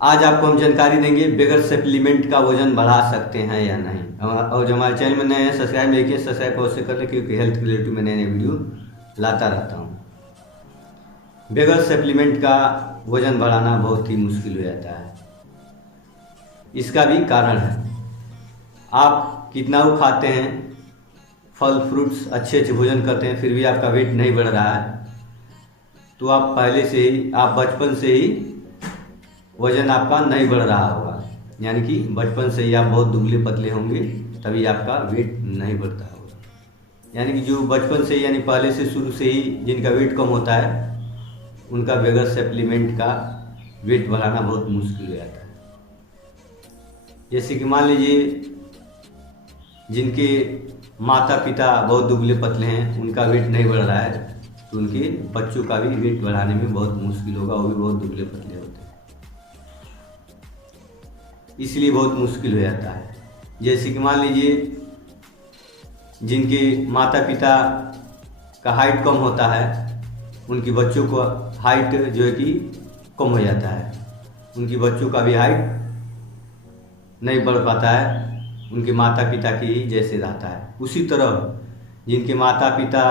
आज आपको हम जानकारी देंगे बगैर सप्लीमेंट का वजन बढ़ा सकते हैं या नहीं। और जो हमारे चैनल में नए हैं सब्सक्राइब नहीं किए, सब्सक्राइब अवश्य कर लें क्योंकि हेल्थ के रिलेटेड में नए नए वीडियो लाता रहता हूँ। बगैर सप्लीमेंट का वजन बढ़ाना बहुत ही मुश्किल हो जाता है। इसका भी कारण है, आप कितना वो खाते हैं, फल फ्रूट्स अच्छे अच्छे भोजन करते हैं, फिर भी आपका वेट नहीं बढ़ रहा है, तो आप पहले से ही, आप बचपन से ही वजन आपका नहीं बढ़ रहा होगा। यानी कि बचपन से ही आप बहुत दुबले पतले होंगे, तभी आपका वेट नहीं बढ़ता होगा। यानी कि जो बचपन से यानी पहले से शुरू से ही जिनका वेट कम होता है, उनका बगैर सप्लीमेंट का वेट बढ़ाना बहुत मुश्किल हो जाता है। जैसे कि मान लीजिए जिनके माता पिता बहुत दुबले पतले हैं, उनका वेट नहीं बढ़ रहा है, तो उनके बच्चों का भी वेट बढ़ाने में बहुत मुश्किल होगा, वो भी बहुत दुबले पतले होते हैं, इसलिए बहुत मुश्किल हो जाता है। जैसे कि मान लीजिए जिनके माता पिता का हाइट कम होता है, उनकी बच्चों को हाइट जो है कि कम हो जाता है, उनकी बच्चों का भी हाइट नहीं बढ़ पाता है, उनके माता पिता की ही जैसे रहता है। उसी तरह जिनके माता पिता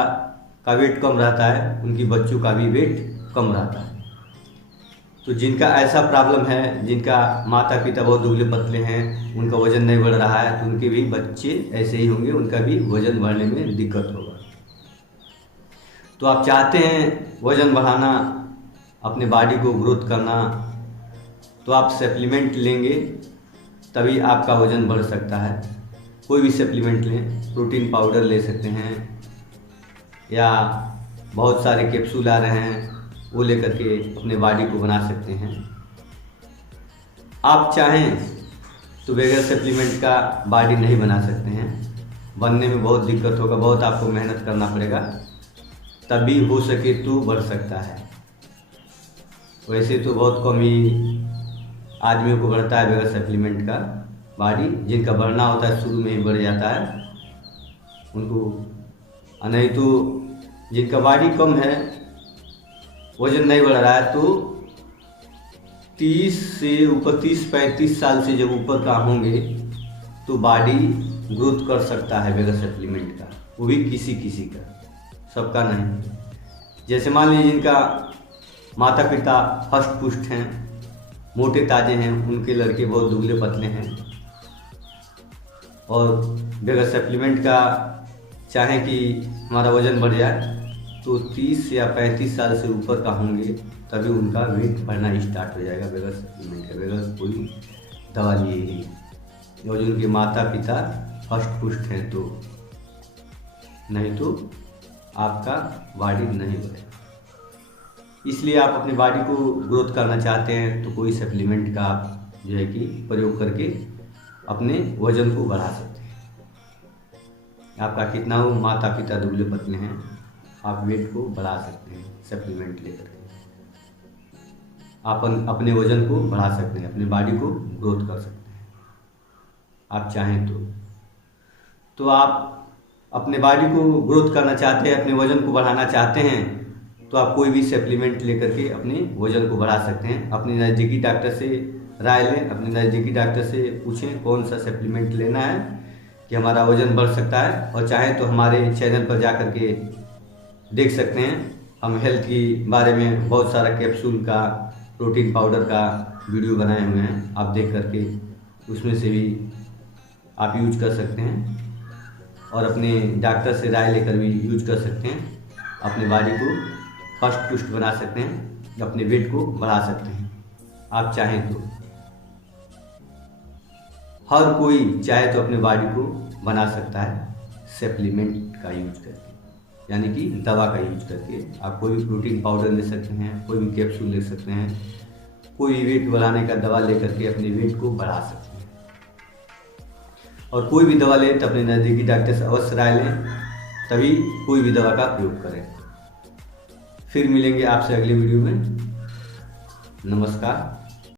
का वेट कम रहता है, उनकी बच्चों का भी वेट कम रहता है। तो जिनका ऐसा प्रॉब्लम है, जिनका माता पिता बहुत दुबले पतले हैं, उनका वज़न नहीं बढ़ रहा है, तो उनके भी बच्चे ऐसे ही होंगे, उनका भी वज़न बढ़ने में दिक्कत होगा। तो आप चाहते हैं वज़न बढ़ाना, अपने बॉडी को ग्रोथ करना, तो आप सप्लीमेंट लेंगे तभी आपका वज़न बढ़ सकता है। कोई भी सप्लीमेंट लें, प्रोटीन पाउडर ले सकते हैं, या बहुत सारे कैप्सूल आ रहे हैं, वो लेकर के अपने बॉडी को बना सकते हैं। आप चाहें तो बगैर सप्लीमेंट का बॉडी नहीं बना सकते हैं, बनने में बहुत दिक्कत होगा, बहुत आपको मेहनत करना पड़ेगा, तभी हो सके तो बढ़ सकता है। वैसे तो बहुत कम ही आदमियों को बढ़ता है बगैर सप्लीमेंट का बॉडी, जिनका बढ़ना होता है शुरू में ही बढ़ जाता है उनको। नहीं तो जिनका बॉडी कम है, वजन नहीं बढ़ रहा है, तो 30 से ऊपर 30-35 साल से जब ऊपर का होंगे तो बॉडी ग्रोथ कर सकता है बगैर सप्लीमेंट का, वो भी किसी किसी का, सबका नहीं। जैसे मान लीजिए जिनका माता पिता हष्ट पुष्ट हैं, मोटे ताजे हैं, उनके लड़के बहुत दुबले पतले हैं, और बगैर सप्लीमेंट का चाहें कि हमारा वज़न बढ़ जाए, तो 30 या 35 साल से ऊपर का होंगे, तभी उनका वेट बढ़ना स्टार्ट हो जाएगा बगैर सप्लीमेंट का, बगैर कोई दवा लिए ही। और जो उनके माता पिता हष्ट पुष्ट हैं, तो नहीं तो आपका बॉडी नहीं बढ़ेगा। इसलिए आप अपनी बॉडी को ग्रोथ करना चाहते हैं, तो कोई सप्लीमेंट का आप जो है कि प्रयोग करके अपने वज़न को बढ़ा सकते हैं। आपका कितना हो माता पिता दुबले पतले हैं, आप वेट को बढ़ा सकते हैं सप्लीमेंट लेकर के। आप अपने वज़न को बढ़ा सकते हैं, अपनी बॉडी को ग्रोथ कर सकते हैं, आप चाहें तो आप अपने बॉडी को ग्रोथ करना चाहते हैं, अपने वज़न को बढ़ाना चाहते हैं, तो आप कोई भी सप्लीमेंट लेकर के अपने वज़न को बढ़ा सकते हैं। अपने नज़दीकी डॉक्टर से राय लें, अपने नज़दीकी डॉक्टर से पूछें कौन सा सप्लीमेंट लेना है कि हमारा वज़न बढ़ सकता है। और चाहें तो हमारे चैनल पर जा कर के देख सकते हैं, हम हेल्थ के बारे में बहुत सारा कैप्सूल का, प्रोटीन पाउडर का वीडियो बनाए हुए हैं, आप देख करके उसमें से भी आप यूज कर सकते हैं, और अपने डॉक्टर से राय लेकर भी यूज कर सकते हैं। अपने बॉडी को हष्ट पुष्ट बना सकते हैं, अपने वेट को बढ़ा सकते हैं, आप चाहें तो। हर कोई चाहे तो अपने बॉडी को बना सकता है सप्लीमेंट का यूज करके, यानी कि दवा का यूज करके। आप कोई भी प्रोटीन पाउडर ले सकते हैं, कोई भी कैप्सूल ले सकते हैं, कोई भी वेट बढ़ाने का दवा ले करके अपने वेट को बढ़ा सकते हैं। और कोई भी दवा लें तो अपने नज़दीकी डॉक्टर से अवश्य राय लें, तभी कोई भी दवा का प्रयोग करें। फिर मिलेंगे आपसे अगले वीडियो में। नमस्कार।